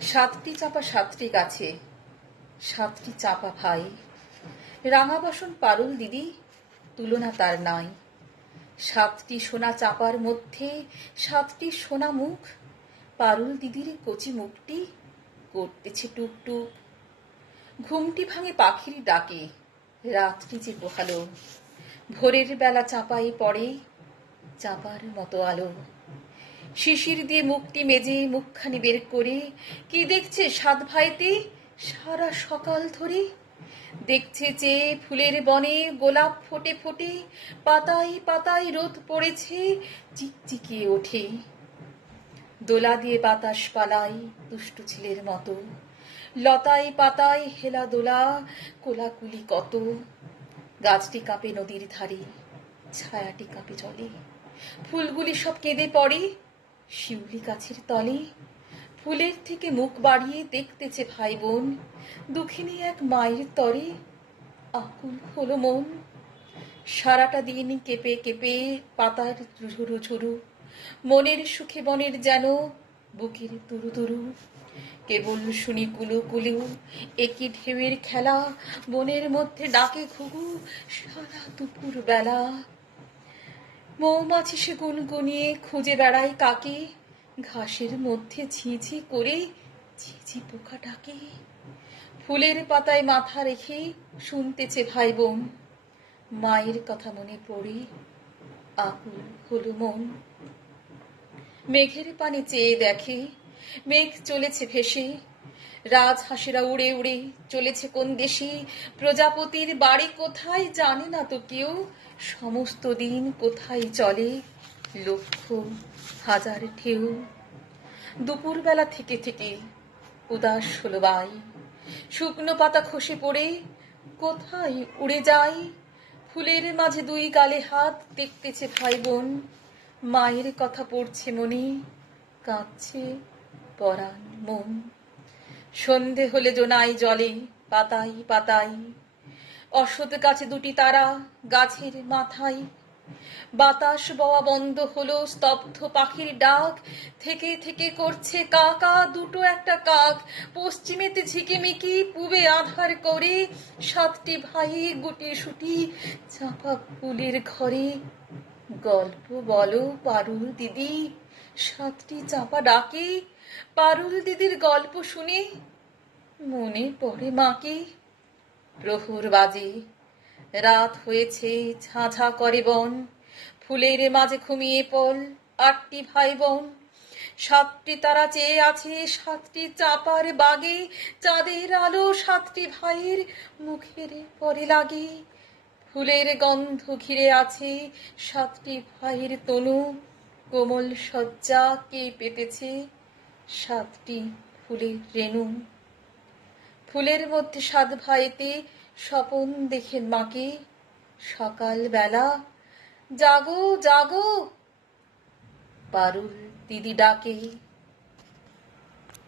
সাতটি চাপা সাতটি গাছে, সাতটি চাপা ভাই। রাঙা বাসন পারুল দিদি, তুলনা তার নাই। সাতটি সোনা চাপার মধ্যে সাতটি সোনা মুখ, পারুল দিদির কচি মুখটি করতেছে টুকটুক। ঘুমটি ভাঙে পাখির ডাকে রাত্রি যে পোহালো ভোরের বেলা চাপাই পড়ে চাপার মতো আলো। শিশির দিয়ে মুখটি মেজে মুখখানি বের করে, কি দেখছে সাত ভাইতে? সারা সকাল ধরে। দেখছে যে ফুলের বনে গোলাপ ফোটে ফোটে, পাতায় পাতায় রোদ পড়েছে চিকচিকিয়ে ওঠে। দোলা দিয়ে বাতাস পালায় দুষ্টু ছেলের মতো। লতায় পাতায় হেলা দোলা, কোলাকুলি কত। গাছটি কাঁপে নদীর ধারে, ছায়াটি কাঁপে জলে। ফুলগুলি সব কেঁদে পড়ে শিউলি গাছের তলে, ফুলের থেকে মুখ বাড়িয়ে দেখতেছে ভাই বোন দুঃখিনী এক মায়ের তরে আকুল হলো মন। সারাটা দিন কেঁপে কেঁপে পাতার ঝুরু ঝুরু। মনের সুখে বনের যেন বুকের তুরু তুরু কেবল শুনি কুলু কুলু, একই ঢেউয়ের খেলা। বনের মধ্যে ডাকে ঘুঘু সারা দুপুর বেলা মৌমাছি সে গুনগুনিয়ে খুঁজে বেড়ায় কাকে? ঘাসের মধ্যে ঝিঝি করে ঝিঝি পোকা ডাকে। ফুলের পাতায় মাথা রেখে শুনতেছে ভাই বোন। মায়ের কথা মনে পড়ে, আকুল হলো মন। মেঘের পানে চেয়ে দেখে, মেঘ চলেছে ভেসে। রাজহাঁসেরা উড়ে উড়ে চলেছে কোন দেশে? প্রজাপতির বাড়ি কোথায় জানে না তো কেউ? সমস্ত দিন কোথায় চলে? লক্ষ হাজার ঢেউ। দুপুরবেলা থেকে থেকে উদাস হলো বাই। শুকনো পাতা খসে পড়ে, কোথায় উড়ে যায় ফুলের মাঝে দুই গালে হাত দেখতেছে ভাই বোন মায়ের কথা পড়ছে মনে, কাঁদছে পরাণ মন। সন্ধে হলে জোনাই জলে, পাতাই পাতাই। অসত গাছে দুটি তারা গাছের মাথায়। বাতাস বওয়া বন্ধ হলো স্তব্ধ পাখির ডাক। থেকে থেকে করছে কাকা দুটো একটা কাক। পশ্চিমেতে ঝিকিমিকি পূবে আধার করে। সাতটি ভাই গুটি সুটি চাপা ফুলের ঘরে। গল্প বলো পারুল দিদি, সাতটি চাপা ডাকে। পারুল দিদির গল্প শুনে মনে পড়ে মাকে। প্রহর বাজে। রাত হয়েছে, ঝাঁঝা করে বন। ফুলের মাঝে ঘুমিয়ে পল আটটি ভাই বোন। সাতটি তারা চেয়ে আছে, সাতটি চাপার বাগে। চাঁদের আলো সাতটি ভাইয়ের মুখের পরে লাগে। ফুলের গন্ধ ঘিরে আছে সাতটি ভাইয়ের তনু। কোমল শয্যা কে পেতেছে? সাতটি ফুলের রেণু। ফুলের মধ্যে সাত ভাইতে স্বপন দেখেন মাকে। সকালবেলা, জাগো জাগো। পারুল দিদি ডাকে।